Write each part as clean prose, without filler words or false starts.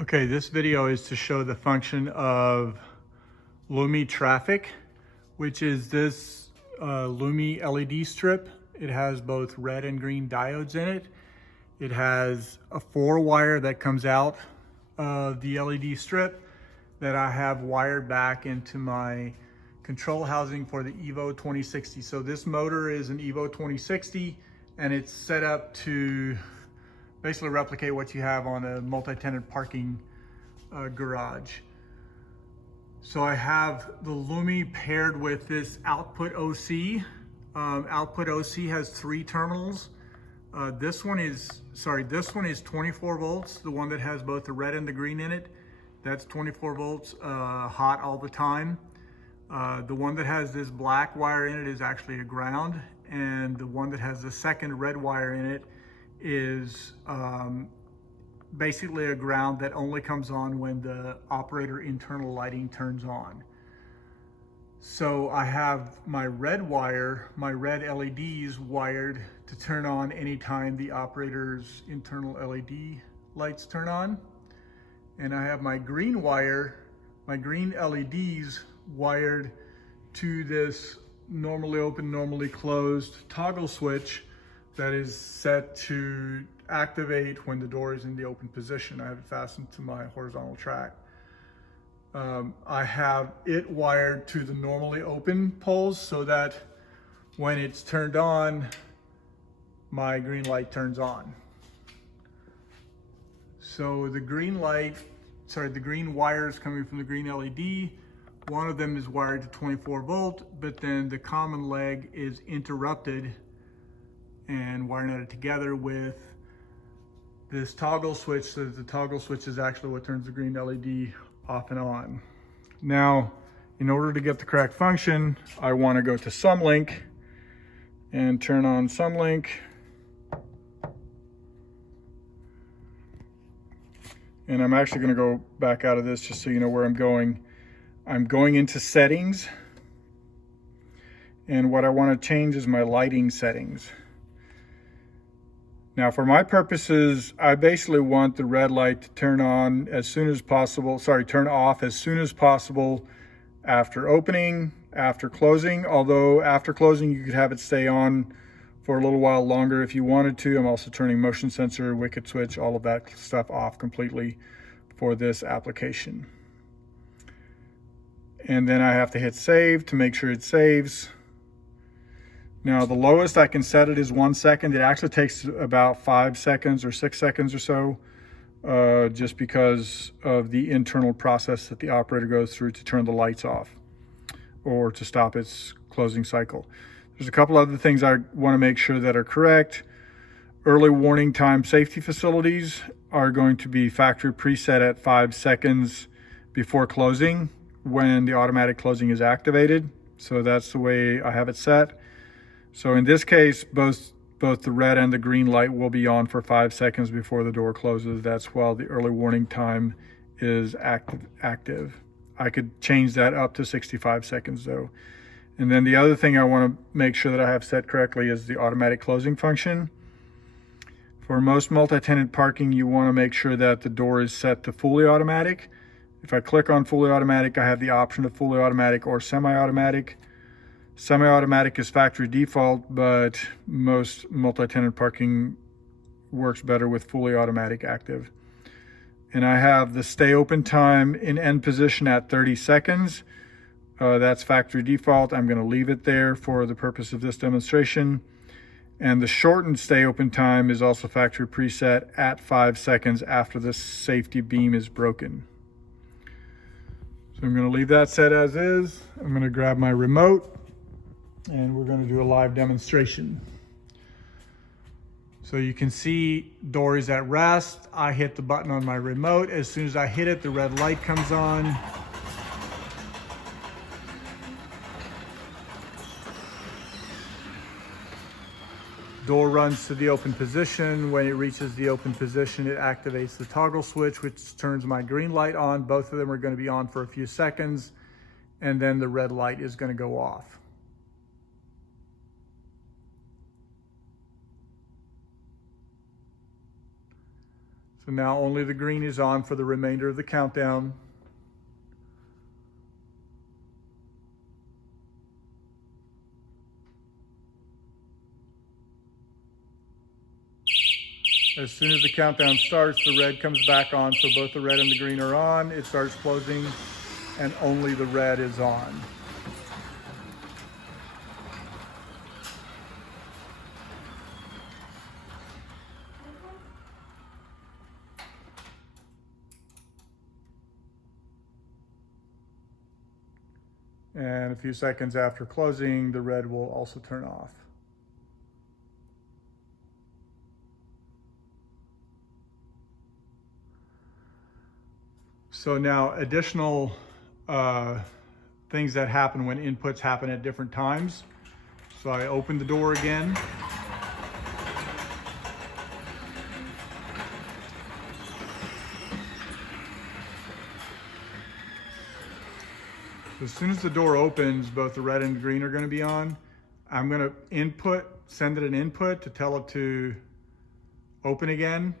Okay, this video is to show the function of Lumi Traffic, which is this Lumi LED strip. It has both red and green diodes in it. It has a 4-wire that comes out of the LED strip that I have wired back into my control housing for the Evo 2060. So this motor is an Evo 2060 and it's set up to basically replicate what you have on a multi-tenant parking garage. So I have the Lumi paired with this output OC. Output OC has 3 terminals. This one is 24 volts, the one that has both the red and the green in it. That's 24 volts, hot all the time. The one that has this black wire in it is actually a ground, and the one that has the second red wire in it is basically a ground that only comes on when the operator internal lighting turns on. So I have my red LEDs wired to turn on anytime the operator's internal LED lights turn on. And I have my green LEDs wired to this normally open, normally closed toggle switch that is set to activate when the door is in the open position. I have it fastened to my horizontal track. I have it wired to the normally open poles so that when it's turned on, my green light turns on. So the green wires coming from the green LED, one of them is wired to 24 volt, but then the common leg is interrupted and wiring it together with this toggle switch, so that the toggle switch is actually what turns the green LED off and on. Now, in order to get the correct function, I want to go to Sumlink and turn on Sumlink. And I'm actually going to go back out of this just so you know where I'm going. I'm going into settings, and what I want to change is my lighting settings. Now, for my purposes, I basically want the red light to turn on as soon as possible, turn off as soon as possible after opening, after closing, although after closing you could have it stay on for a little while longer if you wanted to. I'm also turning motion sensor, Wicket switch, all of that stuff off completely for this application. And then I have to hit save to make sure it saves. Now, the lowest I can set it is 1 second. It actually takes about 5 seconds or 6 seconds or so, just because of the internal process that the operator goes through to turn the lights off or to stop its closing cycle. There's a couple other things I want to make sure that are correct. Early warning time safety facilities are going to be factory preset at 5 seconds before closing when the automatic closing is activated. So that's the way I have it set. So in this case, both the red and the green light will be on for 5 seconds before the door closes. That's while the early warning time is active. I could change that up to 65 seconds though. And then the other thing I want to make sure that I have set correctly is the automatic closing function. For most multi-tenant parking, you want to make sure that the door is set to fully automatic. If I click on fully automatic, I have the option of fully automatic or semi-automatic. Semi-automatic is factory default, but most multi-tenant parking works better with fully automatic active. And I have the stay open time in end position at 30 seconds. That's factory default. I'm going to leave it there for the purpose of this demonstration. And the shortened stay open time is also factory preset at 5 seconds after the safety beam is broken. So I'm going to leave that set as is. I'm going to grab my remote and we're going to do a live demonstration. So you can see door is at rest. I hit the button on my remote. As soon as I hit it, the red light comes on. Door runs to the open position. When it reaches the open position, it activates the toggle switch, which turns my green light on. Both of them are going to be on for a few seconds, and then the red light is going to go off. So now only the green is on for the remainder of the countdown. As soon as the countdown starts, the red comes back on, so both the red and the green are on. It starts closing, and only the red is on. And a few seconds after closing, the red will also turn off. So now additional things that happen when inputs happen at different times. So I open the door again. As soon as the door opens, both the red and the green are going to be on. I'm going to send it an input to tell it to open again.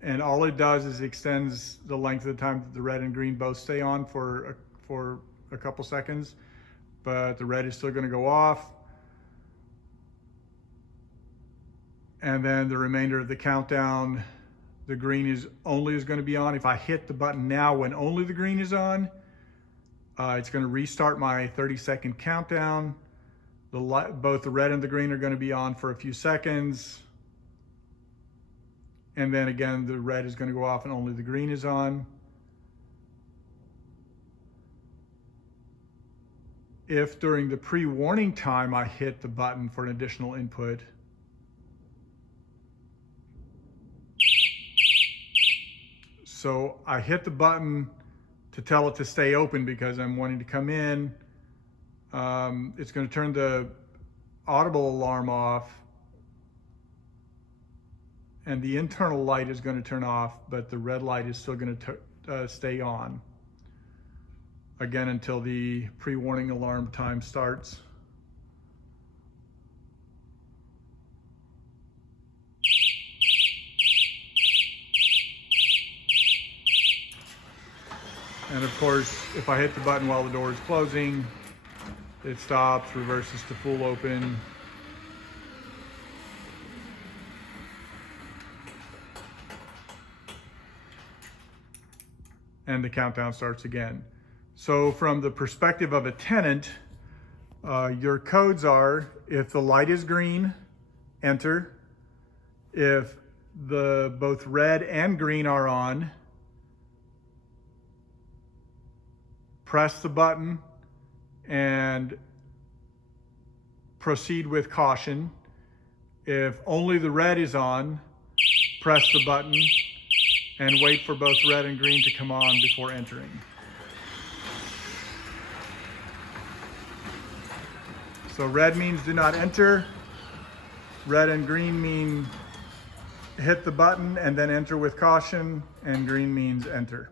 And all it does is extends the length of the time that the red and green both stay on for a couple seconds, but the red is still going to go off. And then the remainder of the countdown, the green is going to be on. If I hit the button now when only the green is on, it's going to restart my 30-second countdown. Both the red and the green are going to be on for a few seconds. And then again, the red is going to go off and only the green is on. If during the pre-warning time I hit the button for an additional input, so I hit the button to tell it to stay open because I'm wanting to come in, it's going to turn the audible alarm off. And the internal light is going to turn off, but the red light is still going to stay on. Again, until the pre-warning alarm time starts. And of course, if I hit the button while the door is closing, it stops, reverses to full open. And the countdown starts again. So from the perspective of a tenant, your codes are, if the light is green, enter. If both red and green are on, press the button and proceed with caution. If only the red is on, press the button and wait for both red and green to come on before entering. So red means do not enter. Red and green mean hit the button and then enter with caution, and green means enter.